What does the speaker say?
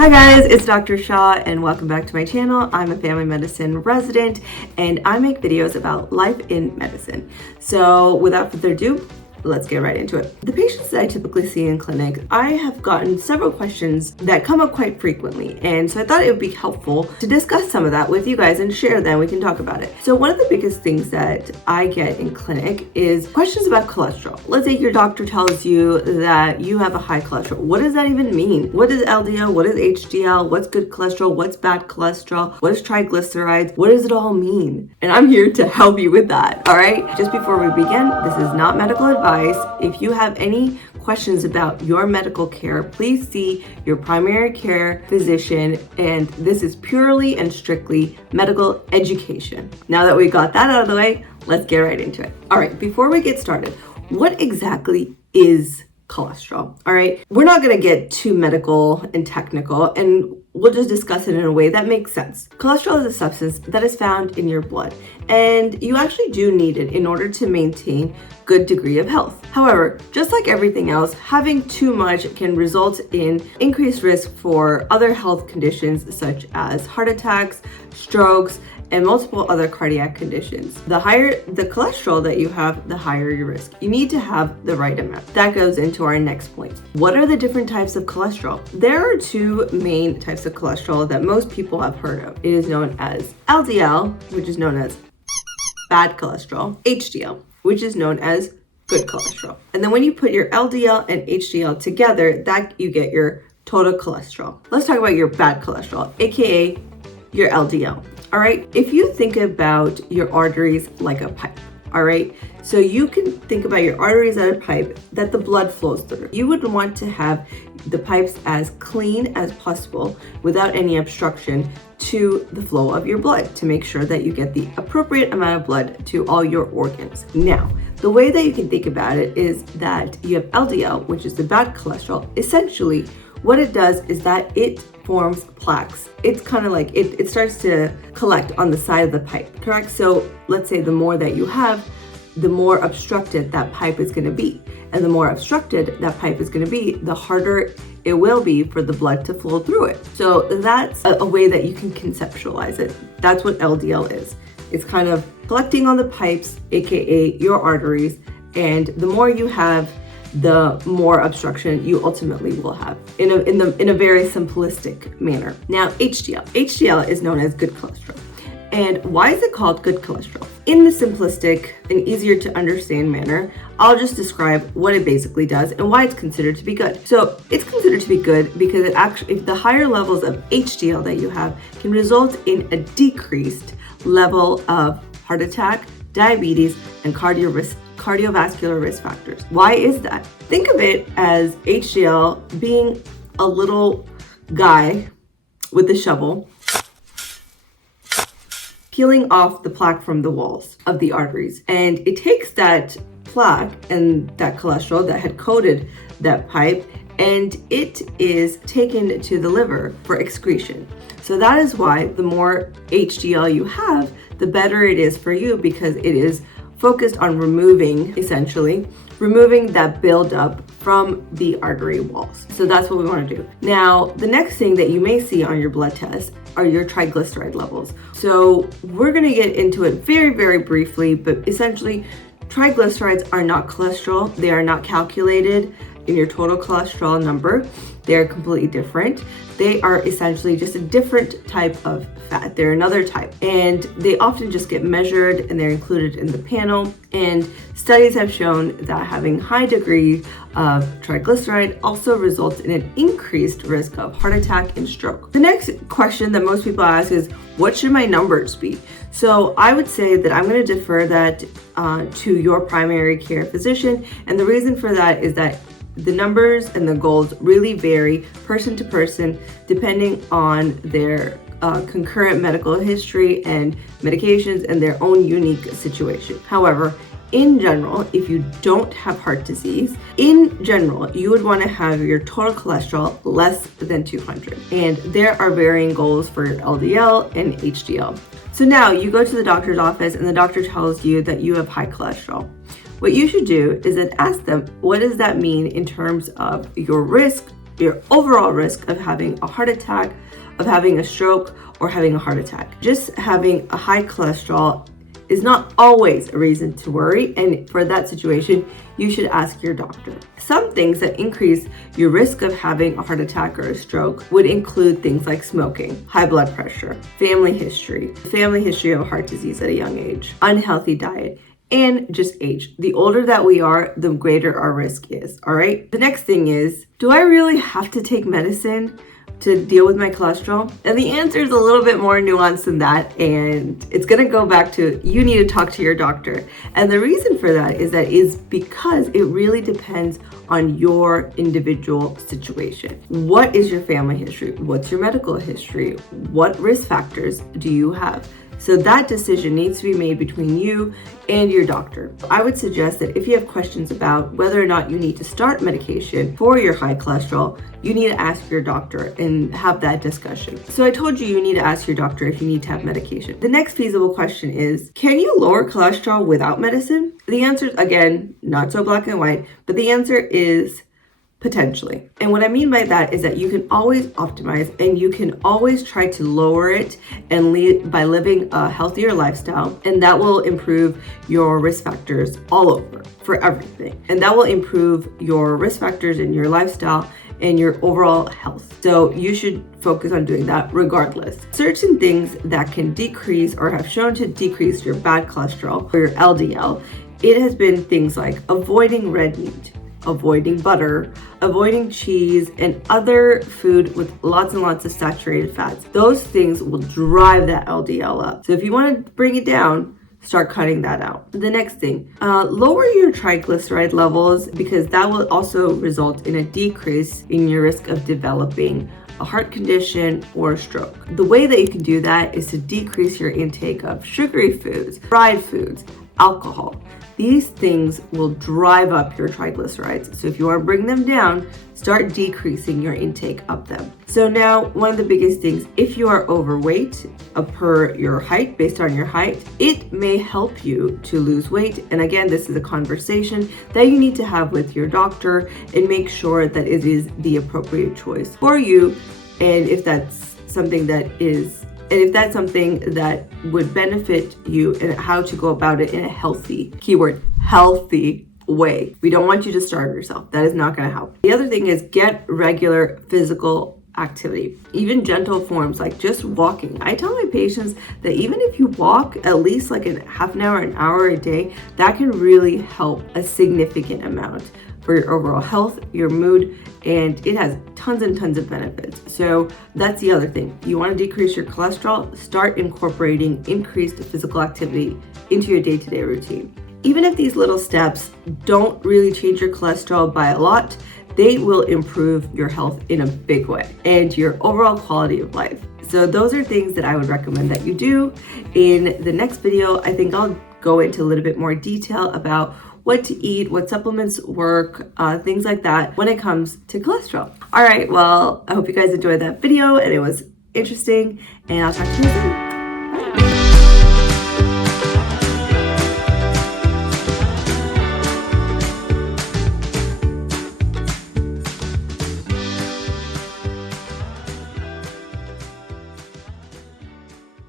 Hi guys, it's Dr. Shah and welcome back to my channel. I'm a family medicine resident and I make videos about life in medicine. So without further ado, let's get right into it. The patients that I typically see in clinic, I have gotten several questions that come up quite frequently. And so I thought it would be helpful to discuss some of that with you guys and share them. We can talk about it. So one of the biggest things that I get in clinic is questions about cholesterol. Let's say your doctor tells you that you have a high cholesterol. What does that even mean? What is LDL? What is HDL? What's good cholesterol? What's bad cholesterol? What is triglycerides? What does it all mean? And I'm here to help you with that. All right. Just before we begin, this is not medical advice. If you have any questions about your medical care, please see your primary care physician, and this is purely and strictly medical education. Now that we got that out of the way, let's get right into it. All right, before we get started, what exactly is cholesterol? All right, we're not going to get too medical and technical, and we'll just discuss it in a way that makes sense. Cholesterol is a substance that is found in your blood, and you actually do need it in order to maintain good degree of health. However, just like everything else, having too much can result in increased risk for other health conditions such as heart attacks, strokes, and multiple other cardiac conditions. The higher the cholesterol that you have, the higher your risk. You need to have the right amount. That goes into our next point. What are the different types of cholesterol? There are two main types of cholesterol that most people have heard of. It is known as LDL, which is known as bad cholesterol, HDL, which is known as good cholesterol. And then when you put your LDL and HDL together, that you get your total cholesterol. Let's talk about your bad cholesterol, aka your LDL. All right, if you think about your arteries like a pipe, all right, so you can think about your arteries as a pipe that the blood flows through. You would want to have the pipes as clean as possible without any obstruction to the flow of your blood to make sure that you get the appropriate amount of blood to all your organs. Now, the way that you can think about it is that you have LDL, which is the bad cholesterol. Essentially, what it does is that it forms plaques. It's kind of like it starts to collect on the side of the pipe, correct? So let's say the more that you have, the more obstructed that pipe is going to be. And the more obstructed that pipe is going to be, the harder it will be for the blood to flow through it. So that's a way that you can conceptualize it. That's what LDL is. It's kind of collecting on the pipes, aka your arteries, and the more you have, the more obstruction you ultimately will have in a very simplistic manner. Now, HDL is known as good cholesterol. And why is it called good cholesterol? In the simplistic and easier to understand manner, I'll just describe what it basically does and why it's considered to be good. So it's considered to be good because it actually, if the higher levels of HDL that you have can result in a decreased level of heart attack, diabetes, and cardiovascular risk factors. Why is that? Think of it as HDL being a little guy with a shovel peeling off the plaque from the walls of the arteries. And it takes that plaque and that cholesterol that had coated that pipe, and it is taken to the liver for excretion. So that is why the more HDL you have, the better it is for you, because it is focused on removing that buildup from the artery walls. So that's what we want to do. Now, the next thing that you may see on your blood test are your triglyceride levels. So we're going to get into it very, very briefly, but essentially triglycerides are not cholesterol. They are not calculated in your total cholesterol number. They're completely different. They are essentially just a different type of fat. They're another type, and they often just get measured and they're included in the panel. And studies have shown that having high degree of triglyceride also results in an increased risk of heart attack and stroke. The next question that most people ask is, what should my numbers be? So I would say that I'm going to defer that to your primary care physician. And the reason for that is that the numbers and the goals really vary person to person depending on their concurrent medical history and medications and their own unique situation. However, in general, if you don't have heart disease, in general, you would want to have your total cholesterol less than 200. And there are varying goals for LDL and HDL. So now you go to the doctor's office and the doctor tells you that you have high cholesterol. What you should do is then ask them, what does that mean in terms of your risk your overall risk of having a heart attack, of having a stroke, or having a heart attack. Just having a high cholesterol is not always a reason to worry, and for that situation, you should ask your doctor. Some things that increase your risk of having a heart attack or a stroke would include things like smoking, high blood pressure, family history of heart disease at a young age, unhealthy diet, and just age. The older that we are, the greater our risk is, all right? The next thing is, do I really have to take medicine to deal with my cholesterol? And the answer is a little bit more nuanced than that, and it's gonna go back to you need to talk to your doctor. And the reason for that is because it really depends on your individual situation. What is your family history? What's your medical history? What risk factors do you have? So that decision needs to be made between you and your doctor. I would suggest that if you have questions about whether or not you need to start medication for your high cholesterol, you need to ask your doctor and have that discussion. So I told you need to ask your doctor if you need to have medication. The next feasible question is, can you lower cholesterol without medicine? The answer is, again, not so black and white, but the answer is potentially. And what I mean by that is that you can always optimize and you can always try to lower it and by living a healthier lifestyle, and that will improve your risk factors all over for everything. And that will improve your risk factors in your lifestyle and your overall health. So you should focus on doing that regardless. Certain things that can decrease or have shown to decrease your bad cholesterol or your LDL, it has been things like avoiding red meat, avoiding butter, avoiding cheese, and other food with lots and lots of saturated fats. Those things will drive that LDL up. So if you want to bring it down, start cutting that out. The next thing, lower your triglyceride levels, because that will also result in a decrease in your risk of developing a heart condition or a stroke. The way that you can do that is to decrease your intake of sugary foods, fried foods, alcohol. These things will drive up your triglycerides. So if you want to bring them down, start decreasing your intake of them. So now, one of the biggest things, if you are overweight per your height, based on your height, it may help you to lose weight. And again, this is a conversation that you need to have with your doctor and make sure that it is the appropriate choice for you. And if that's something that would benefit you, and how to go about it in a healthy, keyword, healthy way. We don't want you to starve yourself. That is not going to help. The other thing is get regular physical activity, even gentle forms like just walking. I tell my patients that even if you walk at least like a half an hour a day, that can really help a significant amount for your overall health, your mood, and it has tons and tons of benefits. So that's the other thing. You want to decrease your cholesterol, start incorporating increased physical activity into your day-to-day routine. Even if these little steps don't really change your cholesterol by a lot, they will improve your health in a big way and your overall quality of life. So those are things that I would recommend that you do. In the next video, I think I'll go into a little bit more detail about what to eat, what supplements work, things like that when it comes to cholesterol. All right, well, I hope you guys enjoyed that video and it was interesting, and I'll talk to you soon.